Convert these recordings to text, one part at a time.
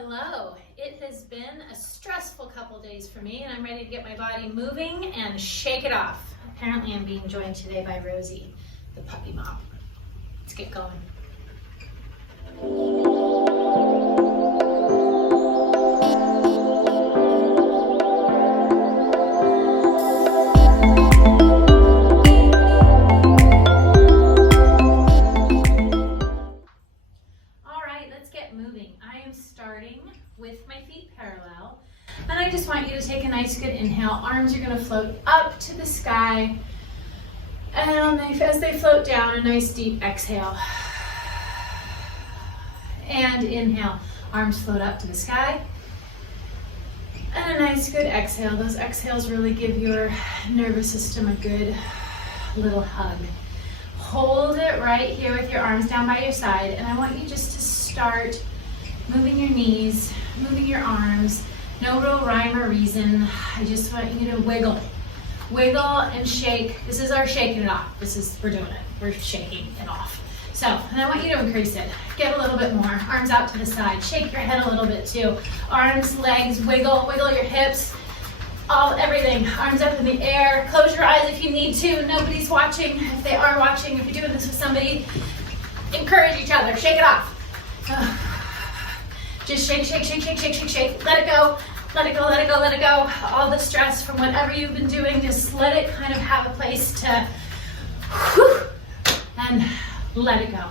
Hello, it has been a stressful couple days for me and I'm ready to get my body moving and shake it off. Apparently I'm being joined today by Rosie, the puppy mom. Let's get going. With my feet parallel, and I just want you to take a nice good inhale. Arms are going to float up to the sky, and as they float down, a nice deep exhale and inhale. Arms float up to the sky and a nice good exhale. Those exhales really give your nervous system a good little hug. Hold it right here with your arms down by your side, and I want you just to start moving your knees, moving your arms. No real rhyme or reason. I just want you to wiggle. Wiggle and shake. This is our shaking it off. We're doing it. We're shaking it off. So, and I want you to increase it. Get a little bit more. Arms out to the side. Shake your head a little bit too. Arms, legs, wiggle. Wiggle your hips. Everything. Arms up in the air. Close your eyes if you need to. Nobody's watching. If they are watching, if you're doing this with somebody, encourage each other. Shake it off. Just shake, shake, shake, shake, shake, shake, shake. Let it go, let it go, let it go, let it go. All the stress from whatever you've been doing, just let it kind of have a place to, and let it go.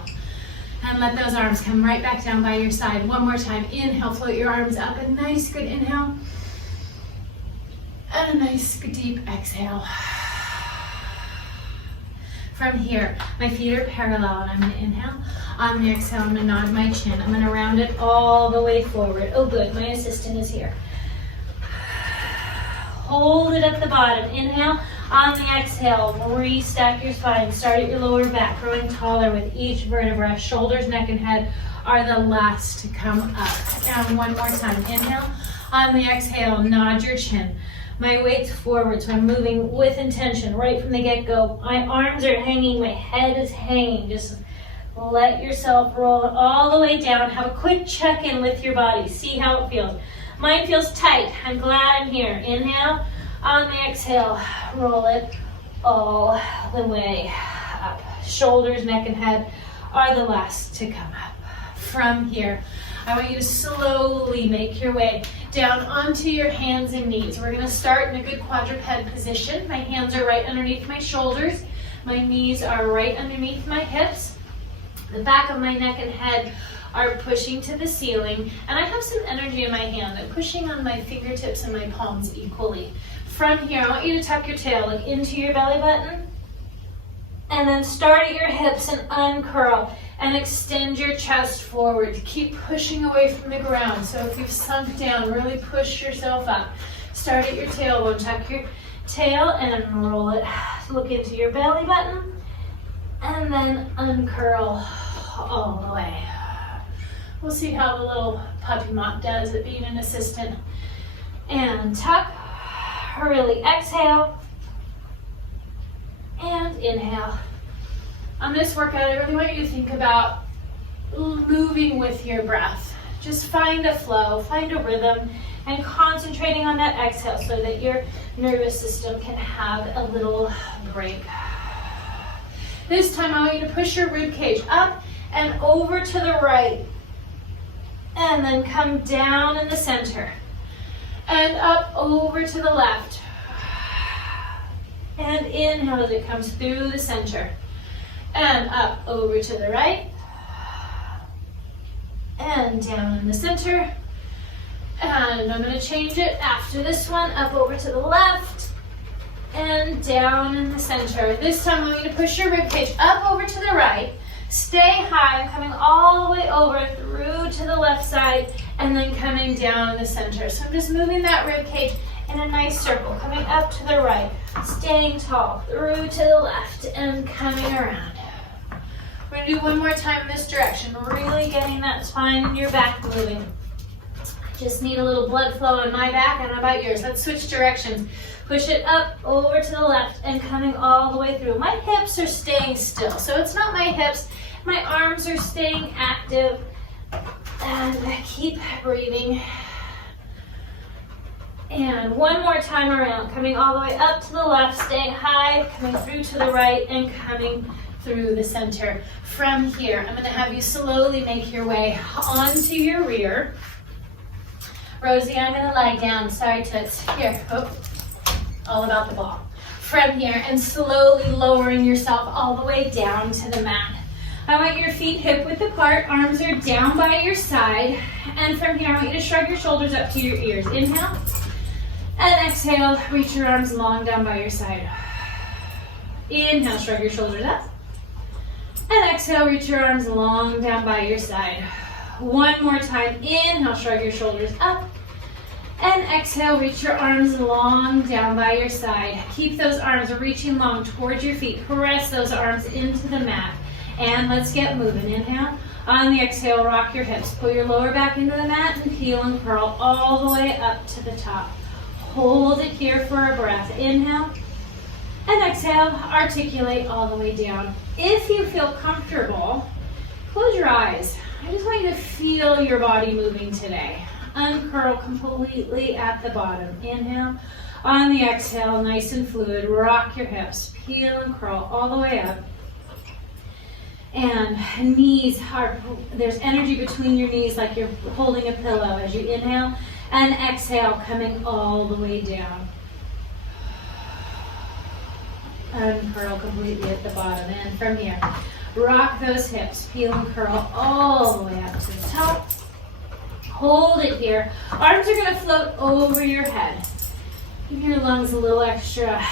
And let those arms come right back down by your side. One more time. Inhale, float your arms up. A nice good inhale. And a nice deep exhale. From here, my feet are parallel and I'm going to inhale. On the exhale, I'm going to nod my chin. I'm going to round it all the way forward. Oh good, my assistant is here. Hold it at the bottom. Inhale. On the exhale, restack your spine. Start at your lower back, growing taller with each vertebra. Shoulders, neck, and head are the last to come up. And one more time. Inhale. On the exhale, nod your chin. My weight's forward, so I'm moving with intention right from the get-go. My arms are hanging, my head is hanging. Just let yourself roll it all the way down. Have a quick check-in with your body. See how it feels. Mine feels tight. I'm glad I'm here. Inhale. On the exhale, roll it all the way up. Shoulders, neck, and head are the last to come up. From here, I want you to slowly make your way down onto your hands and knees. We're going to start in a good quadruped position. My hands are right underneath my shoulders. My knees are right underneath my hips. The back of my neck and head are pushing to the ceiling. And I have some energy in my hand. I'm pushing on my fingertips and my palms equally. From here, I want you to tuck your tail, look into your belly button. And then start at your hips and uncurl. And extend your chest forward. Keep pushing away from the ground. So if you've sunk down, really push yourself up. Start at your tailbone. Tuck your tail and roll it. Look into your belly button. And then uncurl all the way. We'll see how the little puppy mop does at being an assistant. And tuck. Really exhale. And inhale. On this workout, I really want you to think about moving with your breath. Just find a flow, find a rhythm, and concentrating on that exhale so that your nervous system can have a little break. This time, I want you to push your rib cage up and over to the right, and then come down in the center, and up over to the left, and inhale as it comes through the center. And up over to the right, and down in the center. And I'm going to change it after this one, up over to the left, and down in the center. This time I'm going to push your ribcage up over to the right, stay high, I'm coming all the way over through to the left side, and then coming down in the center. So I'm just moving that ribcage in a nice circle, coming up to the right, staying tall, through to the left, and coming around. We're going to do one more time in this direction, really getting that spine and your back moving. I just need a little blood flow in my back. I don't know about yours. Let's switch directions. Push it up, over to the left, and coming all the way through. My hips are staying still, so it's not my hips. My arms are staying active. And Keep breathing. And one more time around, coming all the way up to the left, staying high, coming through to the right, and coming through the center. From here, I'm gonna have you slowly make your way onto your rear. Rosie, I'm gonna lie down. Sorry, Toots. Here, oh, all about the ball. From here, and slowly lowering yourself all the way down to the mat. I want your feet hip width apart, arms are down by your side, and from here, I want you to shrug your shoulders up to your ears. Inhale, and exhale, reach your arms long down by your side. Inhale, shrug your shoulders up, and exhale, reach your arms long down by your side. One more time, inhale, shrug your shoulders up, and exhale, reach your arms long down by your side. Keep those arms reaching long towards your feet. Press those arms into the mat. And let's get moving. Inhale. On the exhale, rock your hips. Pull your lower back into the mat and peel and curl all the way up to the top. Hold it here for a breath. Inhale. And exhale, articulate all the way down. If you feel comfortable, close your eyes. I just want you to feel your body moving today. Uncurl completely at the bottom. Inhale. On the exhale, nice and fluid, rock your hips. Peel and curl all the way up. And knees are, there's energy between your knees like you're holding a pillow as you inhale. And exhale, coming all the way down. Uncurl completely at the bottom. And from here, rock those hips, peel and curl all the way up to the top. Hold it here. Arms are going to float over your head. Give your lungs a little extra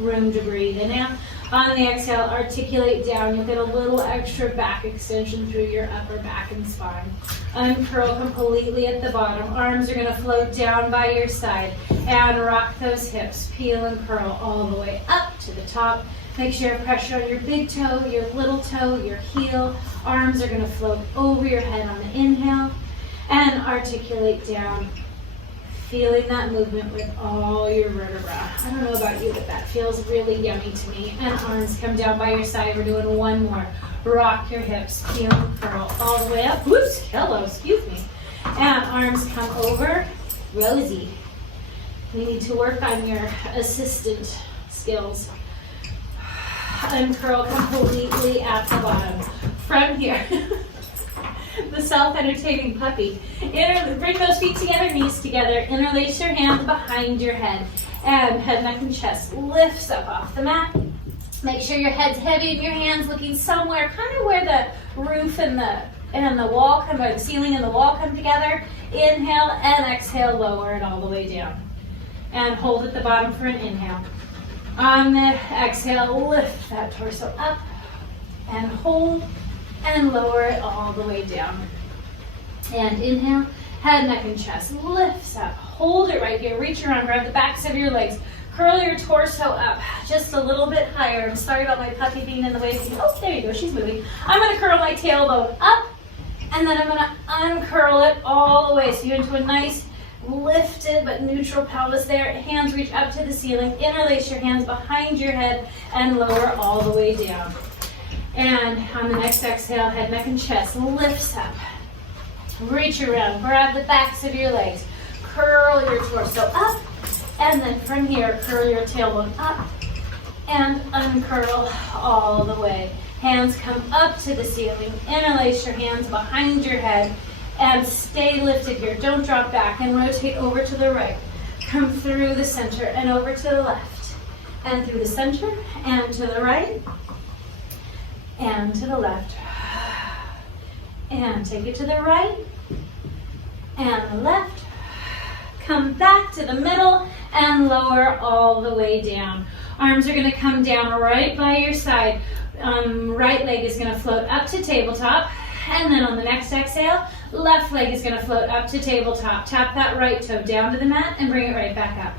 room to breathe. Inhale. On the exhale, articulate down. You'll get a little extra back extension through your upper back and spine. Uncurl completely at the bottom. Arms are going to float down by your side. And rock those hips. Peel and curl all the way up to the top. Make sure you have pressure on your big toe, your little toe, your heel. Arms are going to float over your head on the inhale. And articulate down. Feeling that movement with all your vertebrae. I don't know about you, but that feels really yummy to me. And arms come down by your side. We're doing one more. Rock your hips, peel and curl all the way up. Whoops, hello, excuse me. And arms come over. Rosie, we need to work on your assistant skills. Uncurl completely at the bottom. From here. The self-entertaining puppy. Bring those feet together, knees together. Interlace your hands behind your head. And head, neck, and chest lifts up off the mat. Make sure your head's heavy and your hands looking somewhere, kind of where the roof and the wall come, or the ceiling and the wall come together. Inhale and exhale, lower it all the way down. And hold at the bottom for an inhale. On the exhale, lift that torso up and hold. And lower it all the way down. And inhale, head, neck, and chest lifts up. Hold it right here. Reach around, grab the backs of your legs. Curl your torso up just a little bit higher. I'm sorry about my puppy being in the way. Oh, there you go. She's moving. I'm going to curl my tailbone up, and then I'm going to uncurl it all the way. So you're into a nice lifted but neutral pelvis there. Hands reach up to the ceiling. Interlace your hands behind your head and lower all the way down. And on the next exhale, head, neck, and chest lifts up. Reach around, grab the backs of your legs. Curl your torso up. And then from here, curl your tailbone up. And uncurl all the way. Hands come up to the ceiling. Interlace your hands behind your head. And stay lifted here. Don't drop back. And rotate over to the right. Come through the center and over to the left. And through the center and to the right. And to the left. And take it to the right. And the left. Come back to the middle and lower all the way down. Arms are going to come down right by your side. Right leg is going to float up to tabletop. And then on the next exhale, left leg is going to float up to tabletop. Tap that right toe down to the mat and bring it right back up.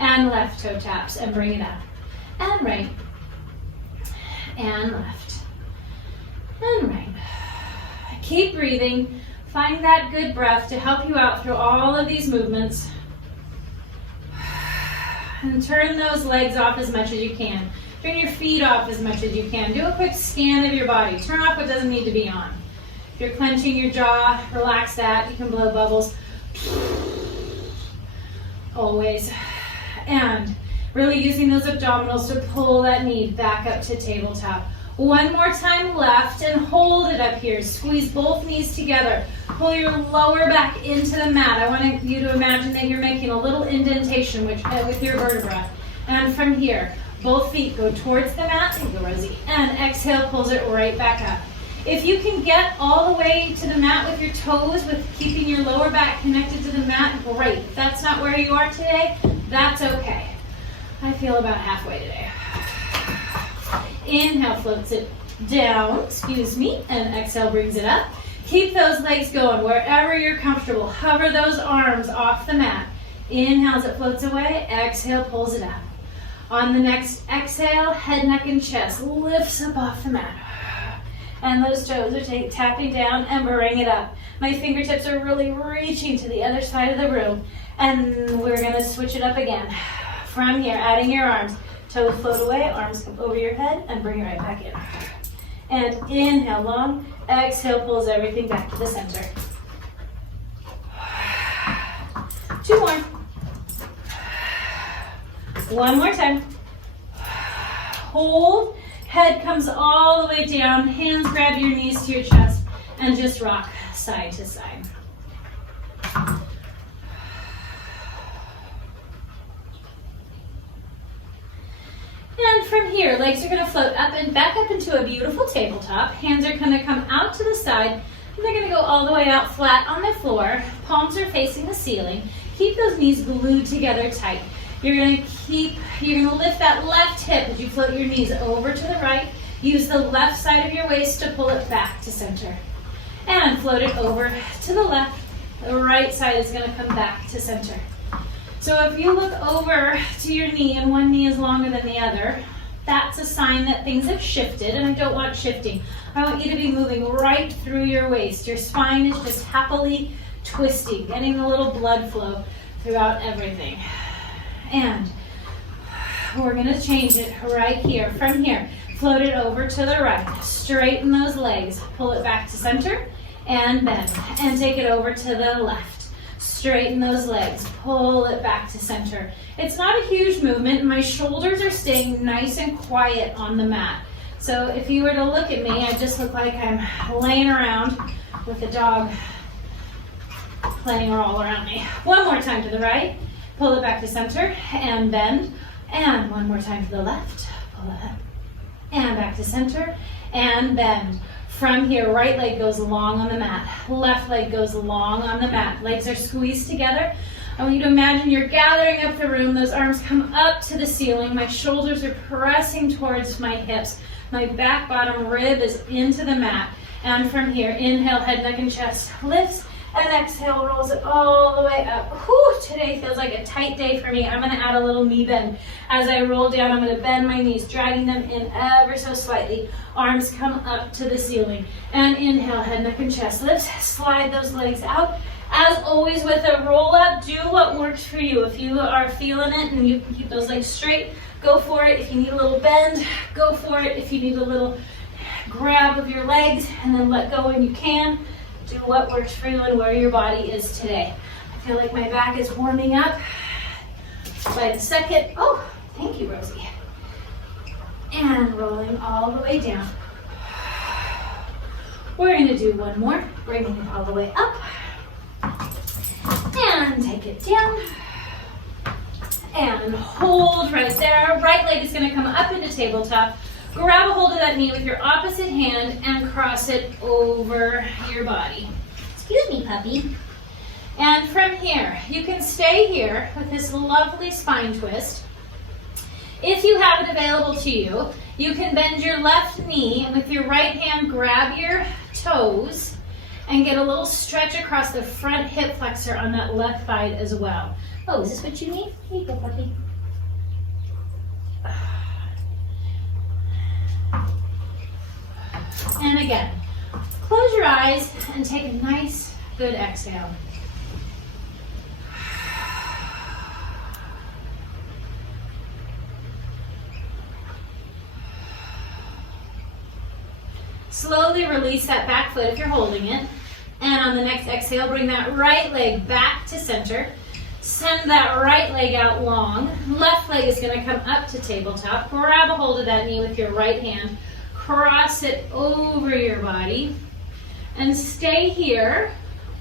And left toe taps and bring it up. And right. And left. And right. Keep breathing. Find that good breath to help you out through all of these movements. And turn those legs off as much as you can. Turn your feet off as much as you can. Do a quick scan of your body. Turn off what doesn't need to be on. If you're clenching your jaw, relax that. You can blow bubbles. Always. And really using those abdominals to pull that knee back up to tabletop. One more time left and hold it up here. Squeeze both knees together. Pull your lower back into the mat. I want you to imagine that you're making a little indentation with your vertebra. And from here, both feet go towards the mat. There you go, Rosie. And exhale, pulls it right back up. If you can get all the way to the mat with your toes, with keeping your lower back connected to the mat, great. If that's not where you are today, that's okay. I feel about halfway today. Inhale, floats it down, and exhale, brings it up. Keep those legs going wherever you're comfortable. Hover those arms off the mat. Inhale as it floats away, exhale, pulls it up. On the next exhale, head, neck, and chest lifts up off the mat. And those toes are tapping down and bring it up. My fingertips are really reaching to the other side of the room. And we're gonna switch it up again. From here, adding your arms. Toes float away, arms come over your head, and bring it right back in. And inhale long, exhale pulls everything back to the center. 2 more. One more time. Hold, head comes all the way down, hands grab your knees to your chest, and just rock side to side. And from here, legs are going to float up and back up into a beautiful tabletop. Hands are going to come out to the side, and they're going to go all the way out flat on the floor. Palms are facing the ceiling. Keep those knees glued together tight. You're going to lift that left hip as you float your knees over to the right. Use the left side of your waist to pull it back to center. And float it over to the left. The right side is going to come back to center. So if you look over to your knee and one knee is longer than the other, that's a sign that things have shifted, and I don't want shifting. I want you to be moving right through your waist. Your spine is just happily twisting, getting a little blood flow throughout everything. And we're going to change it right here. From here, float it over to the right. Straighten those legs. Pull it back to center and bend. And take it over to the left. Straighten those legs, pull it back to center. It's not a huge movement. My shoulders are staying nice and quiet on the mat. So if you were to look at me, I just look like I'm laying around with a dog playing all around me. One more time to the right, pull it back to center and bend. And one more time to the left, pull it up. And back to center and bend. From here, right leg goes long on the mat. Left leg goes long on the mat. Legs are squeezed together. I want you to imagine you're gathering up the room. Those arms come up to the ceiling. My shoulders are pressing towards my hips. My back bottom rib is into the mat. And from here, inhale, head, neck, and chest lifts. And exhale, rolls it all the way up. Whew, today feels like a tight day for me. I'm going to add a little knee bend. As I roll down, I'm going to bend my knees, dragging them in ever so slightly. Arms come up to the ceiling. And inhale, head, neck, and chest lifts. Slide those legs out. As always, with a roll up, do what works for you. If you are feeling it and you can keep those legs straight, go for it. If you need a little bend, go for it. If you need a little grab of your legs and then let go when you can, do what works for you and where your body is today. I feel like my back is warming up by the second. Oh, thank you, Rosie. And rolling all the way down. We're going to do one more, bringing it all the way up. And take it down. And hold right there. Right leg is going to come up into tabletop. Grab a hold of that knee with your opposite hand and cross it over your body. Excuse me, puppy. And from here, you can stay here with this lovely spine twist. If you have it available to you, you can bend your left knee and with your right hand grab your toes and get a little stretch across the front hip flexor on that left thigh as well. Oh, is this what you need? Here you go, puppy. And again, close your eyes and take a nice, good exhale. slowly release that back foot if you're holding it. And on the next exhale, bring that right leg back to center. Send that right leg out long. Left leg is going to come up to tabletop. Grab a hold of that knee with your right hand. Cross it over your body. And stay here.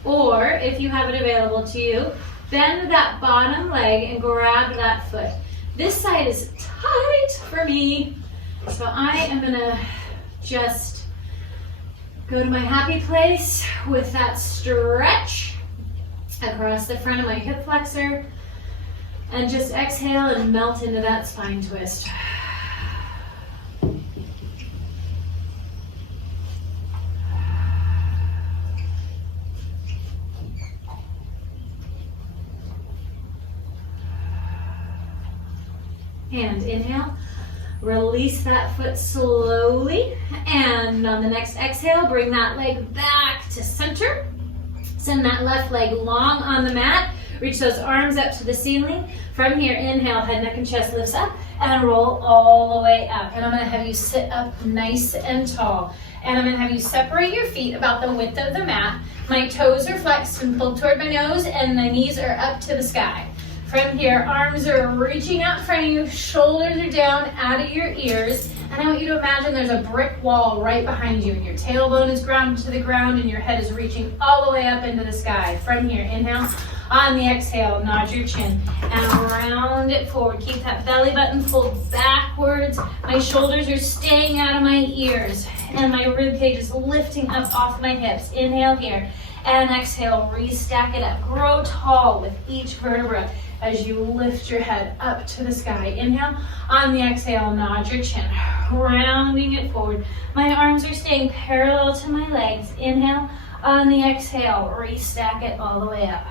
Or, if you have it available to you, bend that bottom leg and grab that foot. This side is tight for me. So I am going to just go to my happy place with that stretch across the front of my hip flexor, and just exhale and melt into that spine twist. And inhale. Release that foot slowly, and on the next exhale, bring that leg back to center. Send that left leg long on the mat. Reach those arms up to the ceiling. From here, inhale, head, neck, and chest lifts up, and roll all the way up. And I'm gonna have you sit up nice and tall. And I'm gonna have you separate your feet about the width of the mat. My toes are flexed and pulled toward my nose, and my knees are up to the sky. From here, arms are reaching out in front of you, shoulders are down out of your ears, and I want you to imagine there's a brick wall right behind you, and your tailbone is grounded to the ground, and your head is reaching all the way up into the sky. From here, inhale. On the exhale, nod your chin and round it forward. Keep that belly button pulled backwards. My shoulders are staying out of my ears, and my rib cage is lifting up off my hips. Inhale here, and exhale, restack it up. Grow tall with each vertebra as you lift your head up to the sky. Inhale. On the exhale, nod your chin, rounding it forward. My arms are staying parallel to my legs. Inhale. On the exhale, restack it all the way up.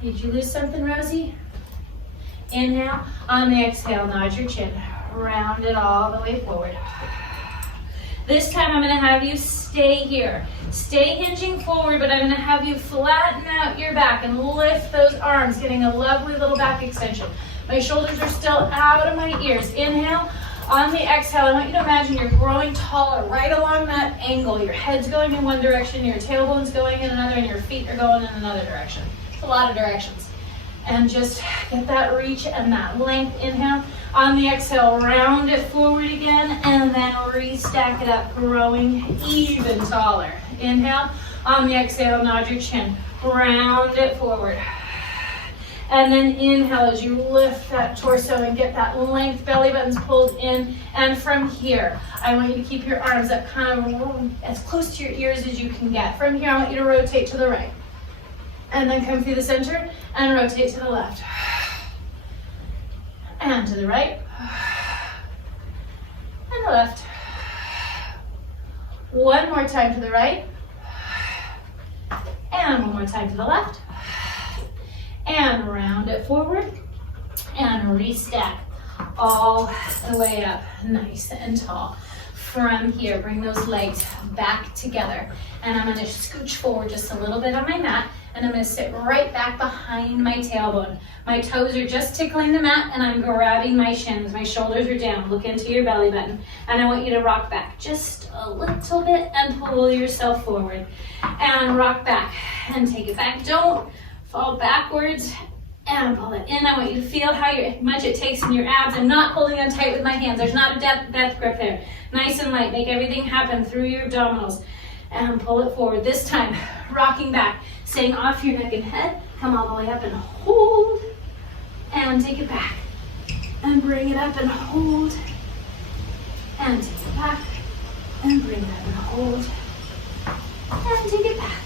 Did you lose something, Rosie? Inhale. On the exhale, nod your chin, round it all the way forward. This time I'm going to have you stay here. Stay hinging forward, but I'm going to have you flatten out your back and lift those arms, getting a lovely little back extension. My shoulders are still out of my ears. Inhale. On the exhale, I want you to imagine you're growing taller right along that angle. Your head's going in one direction, your tailbone's going in another, and your feet are going in another direction. It's a lot of directions. And just get that reach and that length. Inhale. On the exhale, round it forward again, and then restack it up, growing even taller. Inhale. On the exhale, nod your chin, round it forward. And then inhale as you lift that torso and get that length, belly buttons pulled in. And from here, I want you to keep your arms up kind of as close to your ears as you can get. From here, I want you to rotate to the right. And then come through the center and rotate to the left. And to the right. And the left. One more time to the right. And one more time to the left. And round it forward. And restack all the way up, nice and tall. From here, bring those legs back together. And I'm going to scooch forward just a little bit on my mat. And I'm going to sit right back behind my tailbone. My toes are just tickling the mat, and I'm grabbing my shins. My shoulders are down. Look into your belly button. And I want you to rock back just a little bit and pull yourself forward. And rock back and take it back. Don't fall backwards and pull it in. I want you to feel how much it takes in your abs. I'm not holding on tight with my hands. There's not a death grip there. Nice and light. Make everything happen through your abdominals. And pull it forward. This time, rocking back, staying off your neck and head. Come all the way up and hold. And take it back. And bring it up and hold. And take it back. And bring it up and hold. And take it back.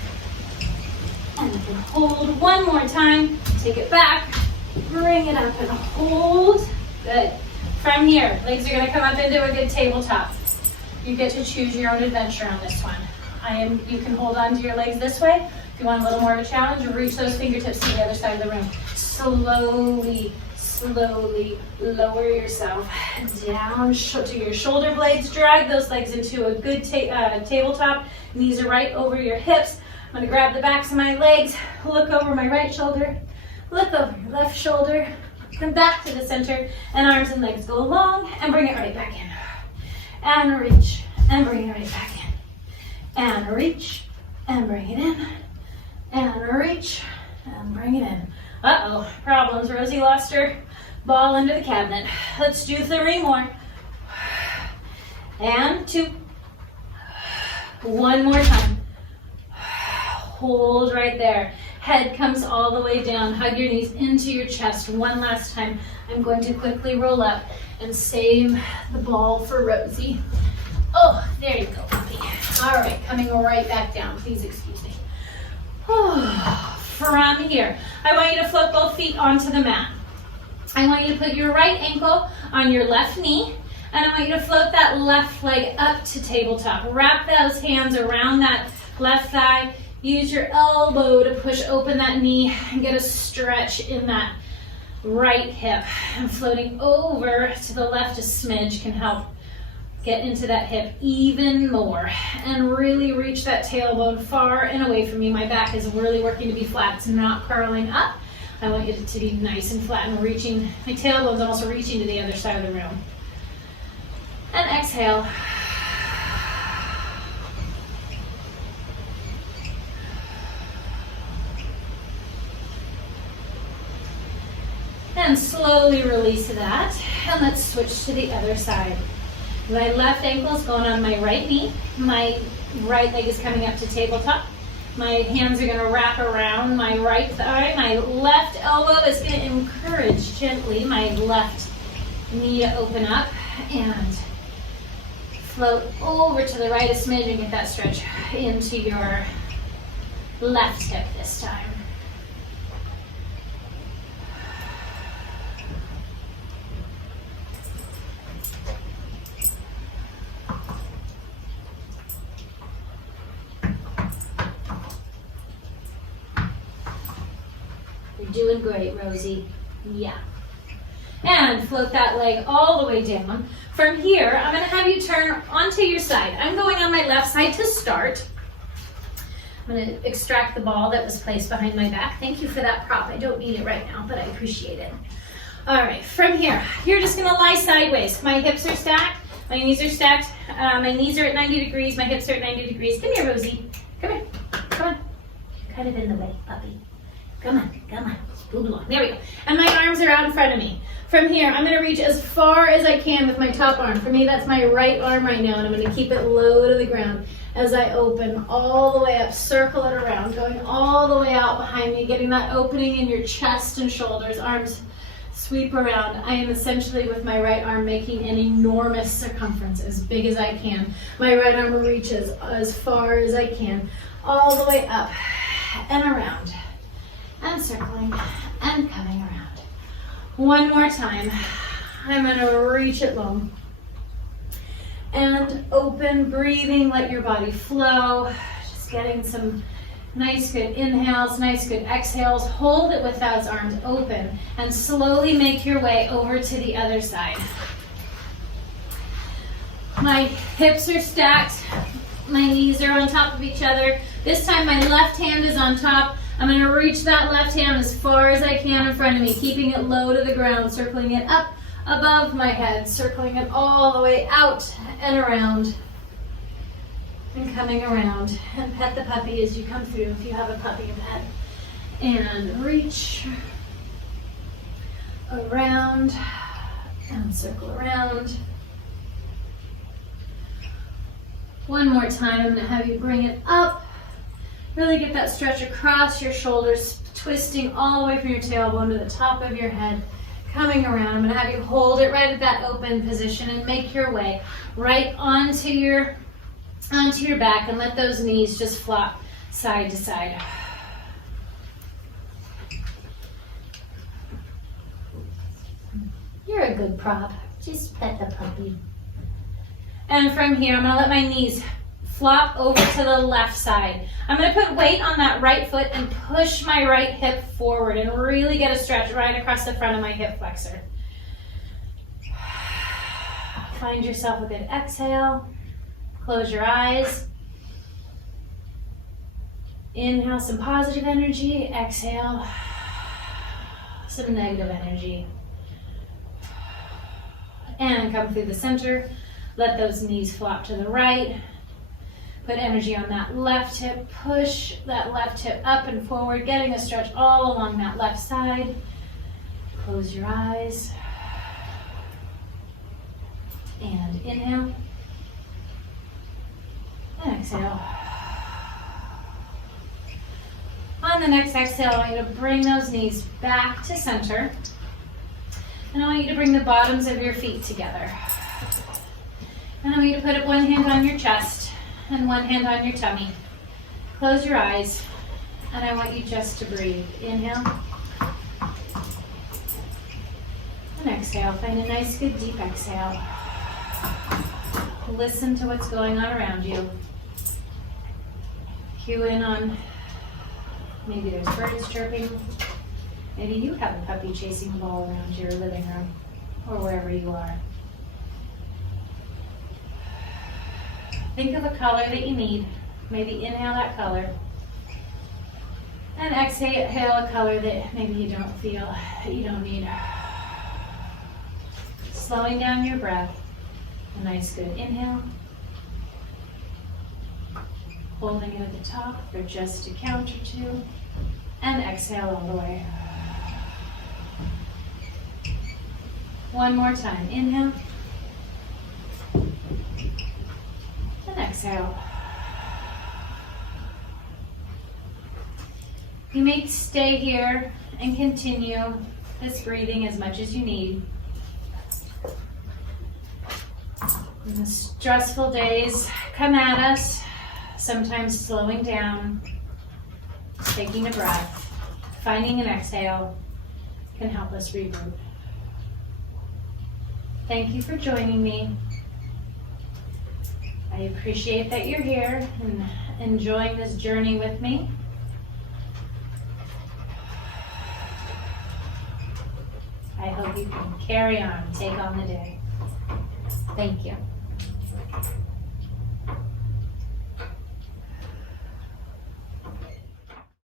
And up and hold. One more time. Take it back. Bring it up and hold. Good. From here, legs are going to come up into a good tabletop. You get to choose your own adventure on this one. You can hold on to your legs this way. If you want a little more of a challenge, reach those fingertips to the other side of the room. Slowly, slowly lower yourself down to your shoulder blades. Drag those legs into a good tabletop. Knees are right over your hips. I'm going to grab the backs of my legs, look over my right shoulder, look over your left shoulder, come back to the center, and arms and legs go long, and bring it right back in. and reach, and bring it right back in. And reach, and bring it in. And reach, and bring it in. Uh-oh, problems. Rosie lost her ball under the cabinet. Let's do 3 more. And 2. One more time. Hold right there. Head comes all the way down. Hug your knees into your chest. One last time. I'm going to quickly roll up and save the ball for Rosie. Oh, there you go, puppy. All right, coming right back down. Please excuse me. From here, I want you to float both feet onto the mat. I want you to put your right ankle on your left knee, and I want you to float that left leg up to tabletop. Wrap those hands around that left thigh. Use your elbow to push open that knee and get a stretch in that right hip. And floating over to the left a smidge can help get into that hip even more. And really reach that tailbone far and away from you. My back is really working to be flat. It's not curling up. I want it to be nice and flat and reaching. My tailbone's almost reaching to the other side of the room. And exhale. And slowly release that. And let's switch to the other side. My left ankle is going on my right knee. My right leg is coming up to tabletop. My hands are going to wrap around my right thigh. My left elbow is going to encourage gently my left knee to open up and float over to the right a smidge and get that stretch into your left hip this time. Doing great, Rosie. Yeah. And float that leg all the way down. From here, I'm going to have you turn onto your side. I'm going on my left side to start. I'm going to extract the ball that was placed behind my back. Thank you for that prop. I don't need it right now, but I appreciate it. All right, from here, you're just going to lie sideways. My hips are stacked. My knees are stacked. My knees are at 90 degrees. My hips are at 90 degrees. Come here, Rosie. Come here. Come on. You're kind of in the way, puppy. Come on, come on. Move along. There we go. And my arms are out in front of me. From here, I'm going to reach as far as I can with my top arm. For me, that's my right arm right now, and I'm going to keep it low to the ground as I open all the way up, circle it around, going all the way out behind me, getting that opening in your chest and shoulders. Arms sweep around. I am essentially, with my right arm, making an enormous circumference, as big as I can. My right arm reaches as far as I can, all the way up and around. And circling and coming around. One more time. I'm going to reach it long. And open, breathing, let your body flow. Just getting some nice good inhales, nice good exhales. Hold it with those arms open and slowly make your way over to the other side. My hips are stacked. My knees are on top of each other. This time my left hand is on top. I'm going to reach that left hand as far as I can in front of me, keeping it low to the ground, circling it up above my head, circling it all the way out and around, and coming around. And pet the puppy as you come through if you have a puppy in bed. And reach around and circle around. One more time, I'm going to have you bring it up. Really get that stretch across your shoulders, twisting all the way from your tailbone to the top of your head, coming around. I'm going to have you hold it right at that open position and make your way right onto your back and let those knees just flop side to side. You're a good prop. Just pet the puppy. And from here, I'm going to let my knees flop over to the left side. I'm going to put weight on that right foot and push my right hip forward and really get a stretch right across the front of my hip flexor. Find yourself a good exhale. Close your eyes. Inhale some positive energy. Exhale some negative energy. And come through the center Let those knees flop to the right. Put energy on that left hip. Push that left hip up and forward, getting a stretch all along that left side. Close your eyes. And inhale. And exhale. On the next exhale, I want you to bring those knees back to center. And I want you to bring the bottoms of your feet together. And I want you to put one hand on your chest and one hand on your tummy. Close your eyes, and I want you just to breathe. Inhale. And exhale. Find a nice, good, deep exhale. Listen to what's going on around you. Cue in on, maybe there's birds chirping. Maybe you have a puppy chasing a ball around your living room or wherever you are. Think of a color that you need. Maybe inhale that color. And exhale a color that maybe you don't feel that you don't need. Slowing down your breath. A nice good inhale. Holding it at the top for just a count or two. And exhale all the way. One more time. Inhale. And exhale. You may stay here and continue this breathing as much as you need. When the stressful days come at us, sometimes slowing down, taking a breath, finding an exhale can help us regroup. Thank you for joining me. I appreciate that you're here and enjoying this journey with me. I hope you can carry on, take on the day. Thank you.